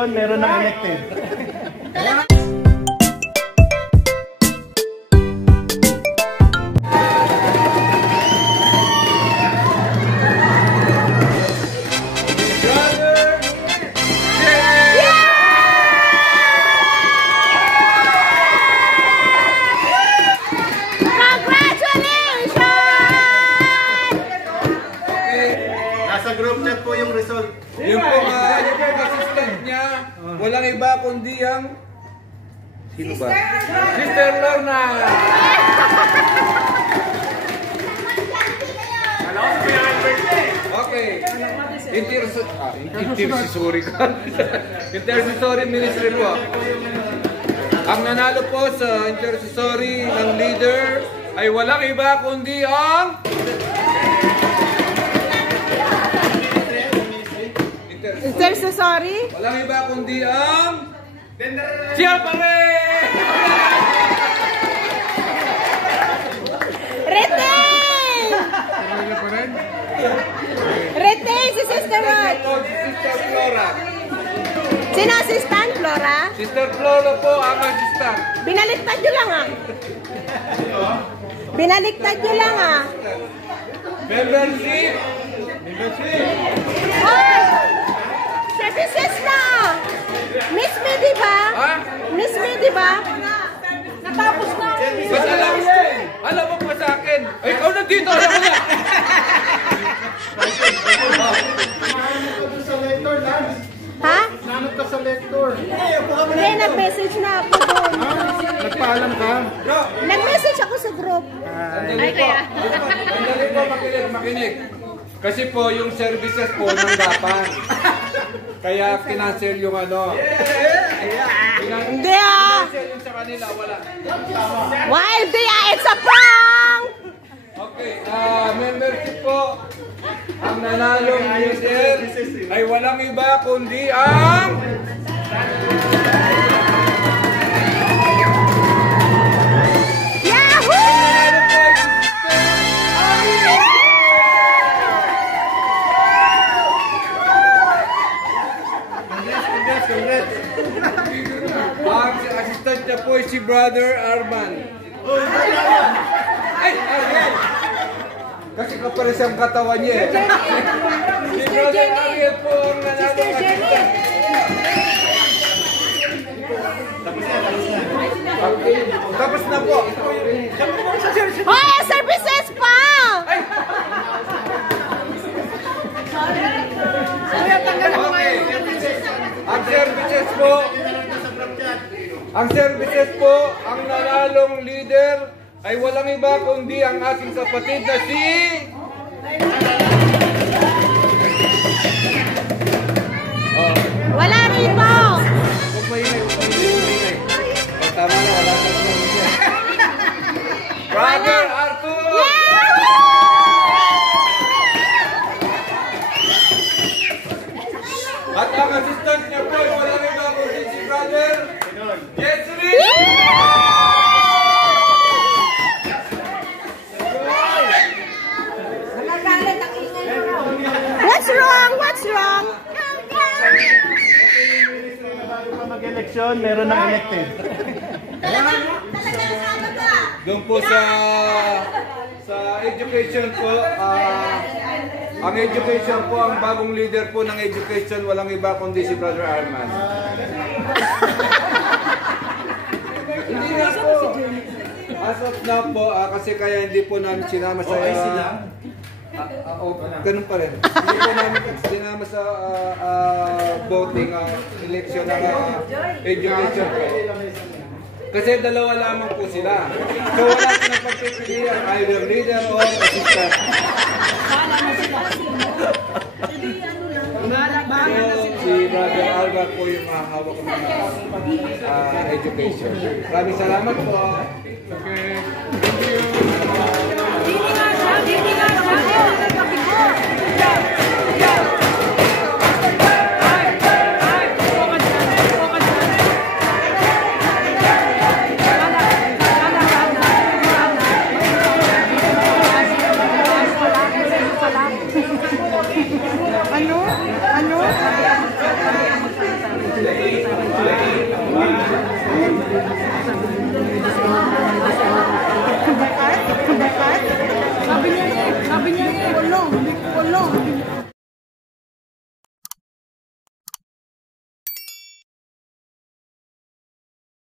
eleksyon, meron ng elected. Nasa group chat po yung result. Yung po assistant niya, walang iba kundi ang... Sino ba? Sister Lorna! Okay. Intercessory ka. Intercessory ministry po. Ang nanalo po sa intercessory ng leader ay walang iba kundi ang... Intercessory? Walang iba kundi ang... Siya pa rin! Retain! Retain si Sister Rod. Sister Flora. Sino assistant, Flora? Sister Flora po ang assistant. Binaliktad nyo lang ah. Binaliktad nyo lang ah. Membership. Oh! Services na! Miss me, di ba? Ha? Miss me, di ba? Natapos na. Basta lang, alam mo pa sa akin. Ay, ikaw nandito, alam mo na. Ha? Nanot ka sa lector. Hindi, nag-message na ako doon. Nagpaalam ka? Nag-message ako sa group. Ay, kaya. Sandali po, makinig. Kasi po, yung services po nang dapat. Kaya kinancel yung ano. Hindi ah! Kinancel yung sa kanila, wala. Why, hindi ah! It's a prank! Okay, membership po. Ang nanalong leader ay walang iba kundi ang... Ang assistant niya po ay si Brother Arman. Ay! Ariel! Kasi kapares ang katawan niya eh. Si Brother Ariel po ang nanalong assistant. Tapos na po. Hoy, services pa! Okay. Ang services po, ang nanalong leader ay walang iba kundi ang ating kapatid na si... Wala rito! Huwag maingay. Tama na, wala na siya. Brother Arthur! At ang assistant niya po ay walang iba kundi si Brother Jezri! What's wrong? What's wrong? Mag-eleksyon, meron ng elected. Doon po sa education po, ang education po, ang bagong leader po ng education, walang iba kundi si Brother Arman. Hindi na po. As of now po, kasi kaya hindi po namin sinama sa... Okay sila? Ganun pa rin. Hindi po namin sinama sa voting, election ng education po. Kasi dalawa lamang po sila. So wala silang pagpipilian, either leader or assistant. So si Brother Alba po yung hawak ng education. Maraming salamat po. Okay.